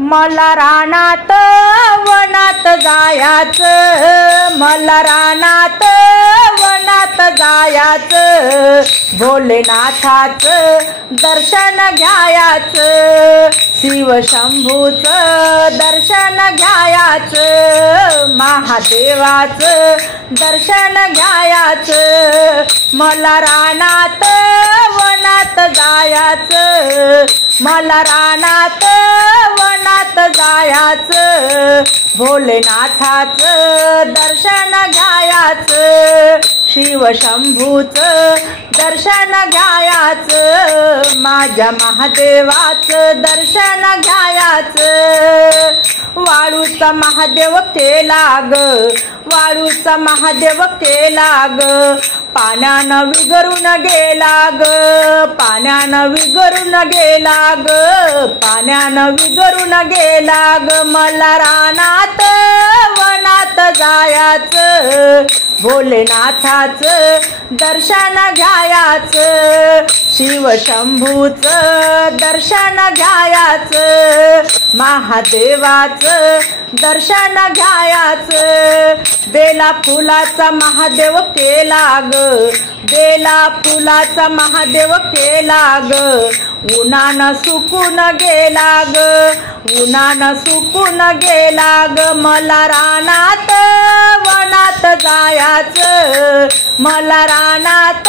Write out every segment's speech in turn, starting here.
मला रानात वनात जायाचं, मला रानात वनात जायाचं, भोलेनाथाचं दर्शन घ्यायाचं, शिवशंभूचं दर्शन घ्यायाचं, महादेवाचं दर्शन घ्यायाचं, मला रानात वनात जायाचं, मला रानात वनात जायाचं, भोलेनाथाचं दर्शन घ्यायाचं, शिवशंभूचं दर्शन घ्यायाचं, माझ्या महादेवाचं दर्शन घ्यायाचं, वाळूचा महादेव केला ग, वाळूचा महादेव केला ग, पाण्यानं विगरून गेला ग, पाण्यानं विगरून गेला ग, पाण्यानं विगरून गेला ग, मला रानात वनात जायाचं, भोलेनाथाचं दर्शन घ्यायाचं, शिवशंभूचं दर्शन घ्यायाचं, महादेवाचं दर्शन घ्यायाचं, बेला फुलाचा महादेव केला ग, बेला फुलाचा महादेव केला ग, उन्हानं सुकून गेला ग, उन्हानं सुकून गेला ग, मला रानात वनात जायाचं, मला रानात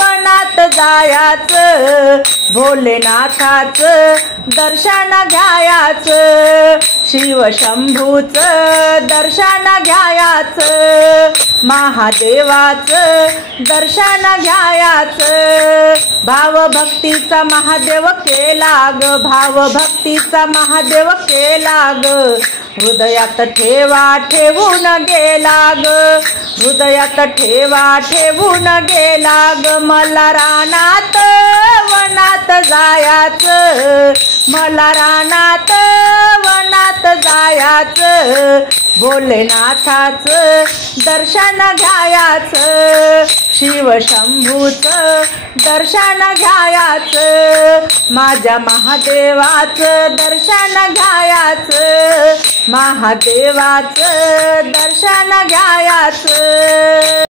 वनात जायाचं, भोलेनाथाचं दर्शन घ्यायाचं, शिवशंभूचं दर्शन घ्यायाचं, महादेवाचं दर्शन घ्यायाचं, भावभक्तीचा महादेव केला ग, भावभक्तीचा महादेव केला ग, हृदयात ठेवा ठेवून गेला ग, हृदयात ठेवा ठेवून गेला ग, मला रानात वनात जायाचं, मला रानात वनात जायाचं, भोलेनाथाचं दर्शन घ्यायाचं, शिवशंभूचं दर्शन घ्यायाचं, माझ्या महादेवाचं दर्शन घ्यायाचं, महादेवाचं दर्शन घ्यायाचं.